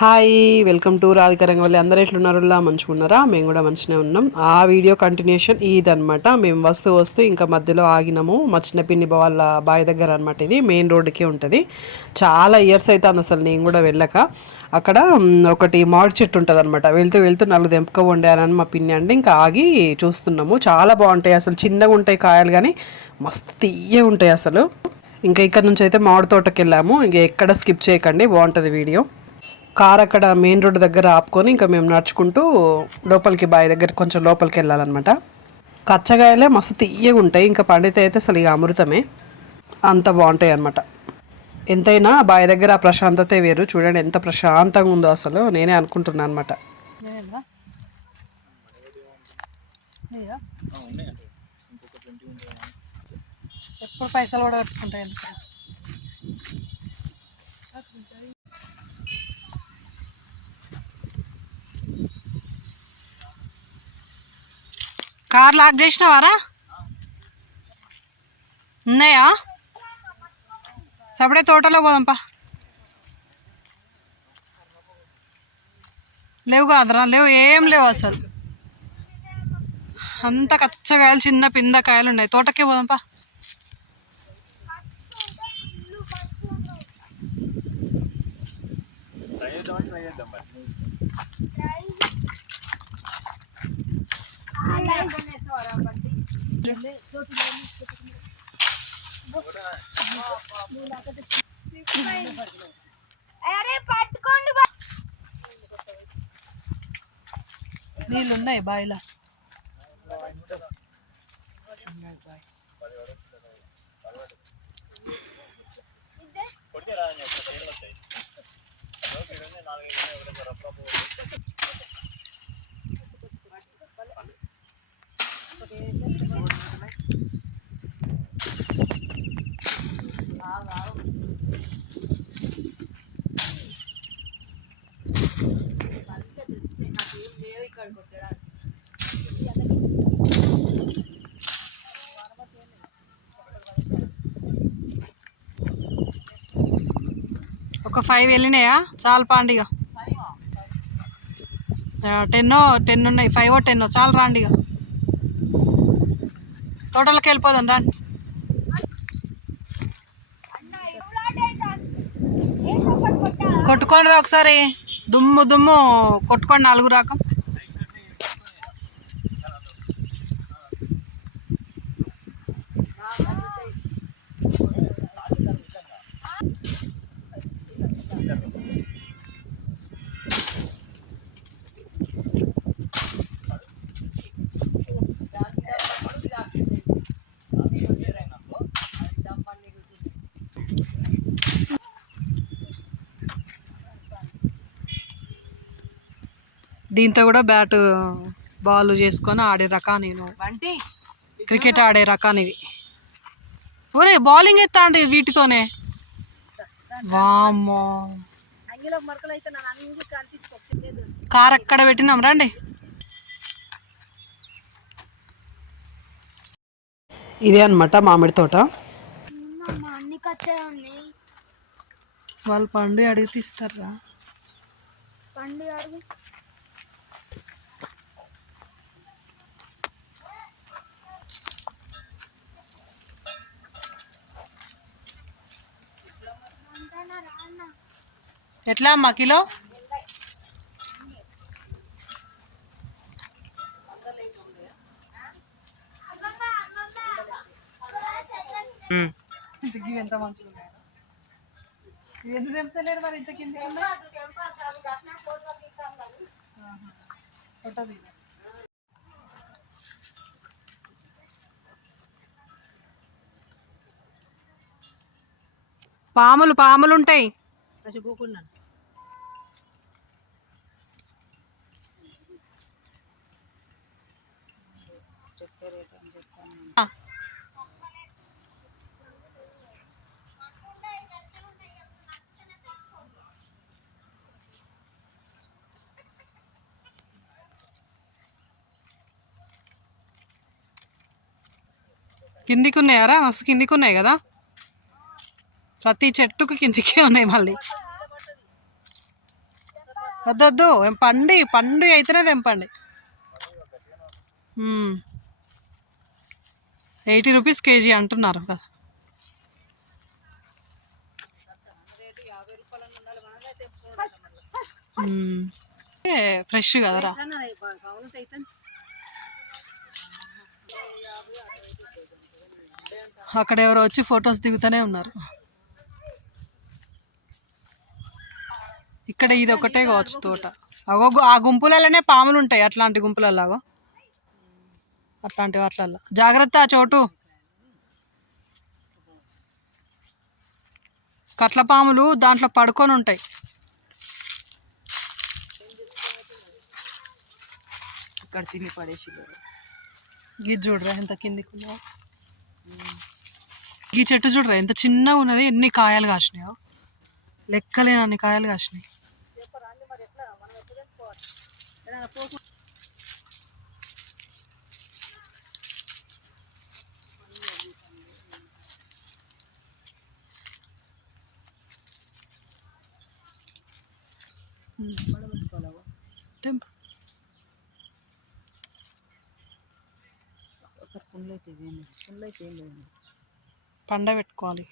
Hi welcome to Radhika Rangavalli అందరూ ఎట్లున్నారులా మంచుకున్నారా మేము కూడా మంచిగా ఉన్నాం. ఆ వీడియో కంటిన్యూషన్ ఇదనమాట మేము వస్తూ వస్తూ ఇంకా మధ్యలో ఆగినాము. మా చిన్నపిన్ని వాళ్ళ బావి దగ్గర అనమాట ఇది. మెయిన్ రోడ్డుకే ఉంటుంది. చాలా ఇయర్స్ అవుతుంది అసలు. నేను కూడా వెళ్ళక. అక్కడ ఒకటి మామిడి చెట్టు ఉంటుంది అనమాట వెళ్తూ వెళ్తూ నలుగు దెంపక వండారని మా పిన్ని అంటే ఇంకా ఆగి చూస్తున్నాము. చాలా బాగుంటాయి. అసలు చిన్నగా ఉంటాయి కాయలు కానీ మస్తు తీయ ఉంటాయి అసలు. ఇంకా ఇక్కడ నుంచి అయితే మామిడి తోటకి వెళ్ళాము ఇంకా ఎక్కడ స్కిప్ చేయకండి. బాగుంటుంది వీడియో కార్ అక్కడ మెయిన్ రోడ్ దగ్గర ఆపుకొని ఇంకా మేము నడుచుకుంటూ లోపలికి బావి దగ్గర కొంచెం లోపలికి వెళ్ళాలన్నమాట. కచ్చగాయలే మస్తు తీయగా ఉంటాయి. ఇంకా పండితే అయితే అసలు ఇక అమృతమే. అంత బాగుంటాయి అన్నమాట. ఎంతైనా బావి దగ్గర ఆ ప్రశాంతతే వేరు. చూడండి ఎంత ప్రశాంతంగా ఉందో అసలు. నేనే అనుకుంటున్నాను అనమాట ఎప్పుడు పైసలు కూడా కట్టుకుంటాయి కార్ లాక్ చేసినావారా? ఉన్నాయా? సపడే తోటలో పోదాంపా. లేవు కాదురా లేవు ఏం లేవు అసలు. అంత కచ్చకాయలు చిన్న పింద కాయలు ఉన్నాయి. తోటకే పోదాంపా. అరే పట్టుకోండి నీళ్ళు ఉన్నాయి బాయిలో ఒక ఫైవ్ వెళ్ళినాయా? చాలు పాండిగా. టెన్నో టెన్ ఉన్నాయి. ఫైవ్ టెన్ చాలు రాండిగా. తోటలోకి వెళ్ళిపోదాం రా. కొట్టుకోండి రా ఒకసారి. దుమ్ము దుమ్ము. కొట్టుకోండి నాలుగు రకం. దీంతో కూడా బ్యాట్ బాల్ చేసుకొని ఆడే రకా నేను. క్రికెట్ ఆడే రకాన్ ఇవి ఒరే బౌలింగ్ ఎత్తా అండి వీటితోనే. వామ్మో. కార్ అక్కడ పెట్టినాం రండి. ఇదే అనమాట మామిడి తోట. వాళ్ళు పండు అడిగితే ఇస్తారా పండు ఎట్లా అమ్మా కిలో? ఎంత మంచిగా ఎందుకు తెంపుతలేరు మరి ఇంత కింద పాములు పాములు ఉంటాయి. కిందికి ఉన్నాయారా మస్తు కిందికి ఉన్నాయి కదా? ప్రతి చెట్టుకు కిందికే ఉన్నాయి మళ్ళీ. వద్దొద్దు ఏం పండి పండు అయితేనే తెంపండి. ఎయిటీ రూపీస్ కేజీ అంటున్నారు కదా. ఏ, ఫ్రెష్ కదరా. అక్కడ ఎవరో వచ్చి ఫొటోస్ దిగుతూనే ఉన్నారు. ఇక్కడ ఇది ఒకటే కావచ్చు తోట. అగో గు- ఆ గుంపులలోనే పాములు ఉంటాయి అట్లాంటి గుంపులలాగో. అట్లాంటి వాటిలల్లో. జాగ్రత్త ఆ చోటు. కట్ల పాములు దాంట్లో పడుకొని ఉంటాయి. ఇక్కడ తిని పడేసి గీ చూడరా ఎంత కిందికి ఈ చెట్టు చూడరా ఎంత చిన్నగా ఉన్నది. ఎన్ని కాయలు కాసినాయో. లెక్కలేని అన్ని కాయలు కాసినాయి. తెంపు. పండ పెట్టుకోవాలి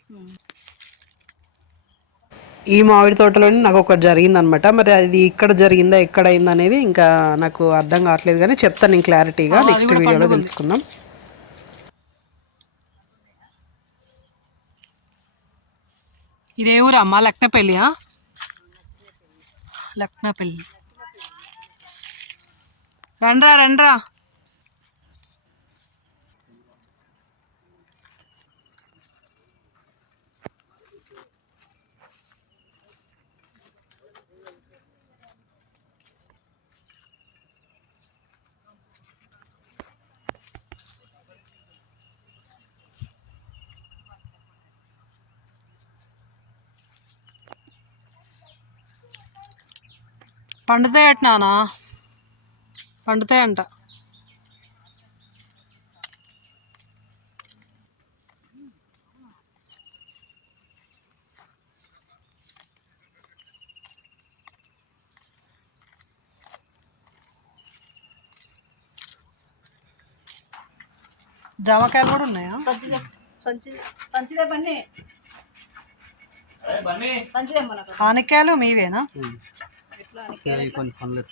ఈ మామిడి తోటలోనే నాకు ఒకటి జరిగిందనమాట మరి అది ఇక్కడ జరిగిందా ఎక్కడ అయిందా అనేది ఇంకా నాకు అర్థం కావట్లేదు కానీ చెప్తాను నేను క్లారిటీగా. నెక్స్ట్ వీడియోలో. తెలుసుకుందాం. ఇదే ఊరమ్మా లక్నపల్లియా? లక్నపల్లి రండ్రా రండ్రా. పండుతాయి అట్నానా పండుతాయి అంట. జామకాయలు కూడా ఉన్నాయా? ఆనకాయలు మీవేనా? కొన్ని పనులు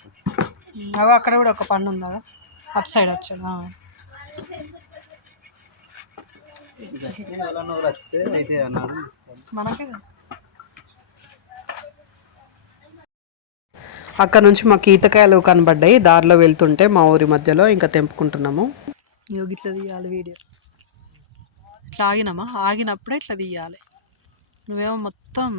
అగో అక్కడ కూడా ఒక పండు ఉందా అటు సైడ్ అటు సైడ్ మనకే అక్కడ నుంచి మాకు ఈతకాయలు కనబడ్డాయి. దారిలో వెళ్తుంటే మా ఊరి మధ్యలో ఇంకా తెంపుకుంటున్నాము. యోగి ఇట్లా తీయాలి వీడియో. ఇట్లా ఆగినామా? ఆగినప్పుడే ఇట్లా తీయాలి. నువ్వేమో మొత్తం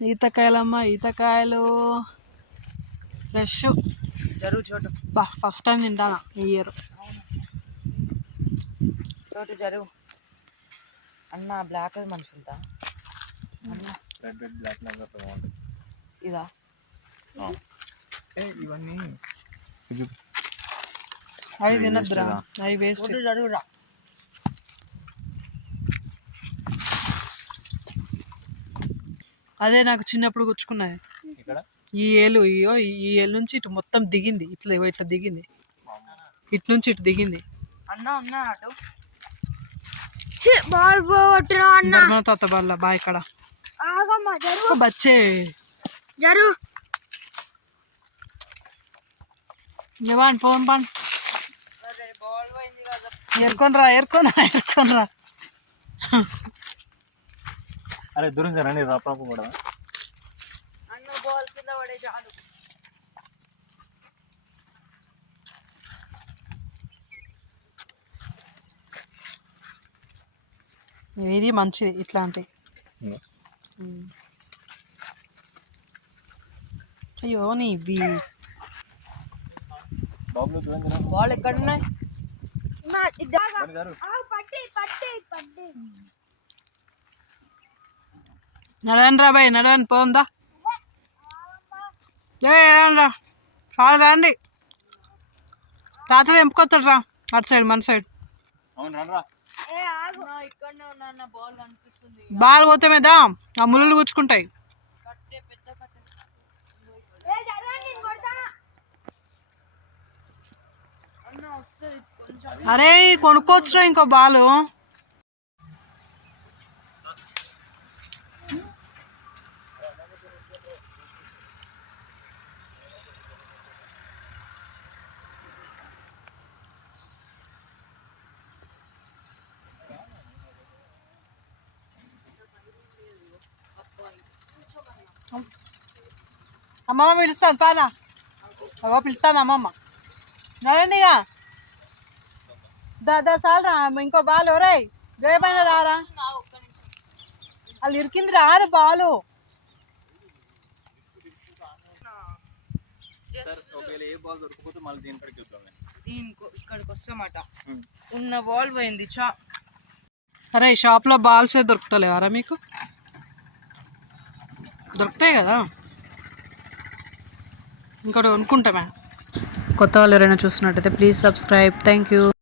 ఈతకాయలమ్మ ఈతకాయలు. ఫ్రెష్ జరుగు చోటు. బా ఫస్ట్ టైం తింటానా? ఈ ఇయర్ చోటు జరుగు. అన్న బ్లాక్ అది మనిషి ఉంటా ఇదా? ఇవన్నీ. అవి తినద్దురా. అవి వేస్ట్ జరుగురా అదే నాకు చిన్నప్పుడు గుచ్చుకున్నాయి. ఇక్కడ ఈ ఏలు ఇయో ఈ ఏలు నుంచి ఇటు మొత్తం దిగింది. ఇట్లా ఇట్లా దిగింది. ఇటు నుంచి ఇటు దిగింది. అన్న ఉన్నా అటు. బాల్ పోగొట్టిన అన్న. ధర్మన తాత బాల బాయ్ ఇక్కడ. ఆగమ్మా జరుగు. బచ్చే. జరు. ఇవ్వండి పోన్ పాన్. ఏరుకొని రా ఏరుకొని రా ఏరుకొని రా అరే దూరం రండి రాపాపు కూడా. అన్న బాల్ కింద పడే చాలు. ఇది మంచిది ఇట్లాంటి. అయ్యో నీ ఇవి బాబులు దూరం జర బాల్ ఎక్కడ ఉన్నాయి నా ఇదాగా రండి గారు. ఆగు, పట్టి పట్టి పట్టి. నడవండి రా బాయ్ నడవండి పోందా? ఏ రండి రా చాలు రండి. తాత తెంపుకొస్తాడు రా అటు సైడ్ మన సైడ్. బాల్ కనిపిస్తుంది. బాల్ పోతే మీద ఆ ముళ్ళు గుచ్చుకుంటాయి. అరే కొనుక్కోవచ్చురా ఇంకో బాలు. అమ్మమ్మ పిలుస్తాను పానా? అగో పిలుస్తాను అమ్మమ్మ. నడండి ఇక దాదా చాలరా ఇంకో బాల్ ఎవరై జయపైన రారా? వాళ్ళు ఇరికింది రాదు బాలు. సార్ ఒకవేళ ఏ బాల్ దొరకపోతే మళ్ళీ దీని కడికి చూద్దాం దీనికి ఇక్కడికి వస్తామట. ఉన్న బాల్ పోయింది చా. అరే షాప్లో బాల్సే దొరుకుతలేవారా మీకు? దొరుకుతాయి కదా. ఇంకోటి కొనుక్కుంటామే. కొత్త వాళ్ళు ఎవరైనా చూస్తున్నట్టయితే ప్లీజ్ సబ్స్క్రైబ్ థ్యాంక్ యూ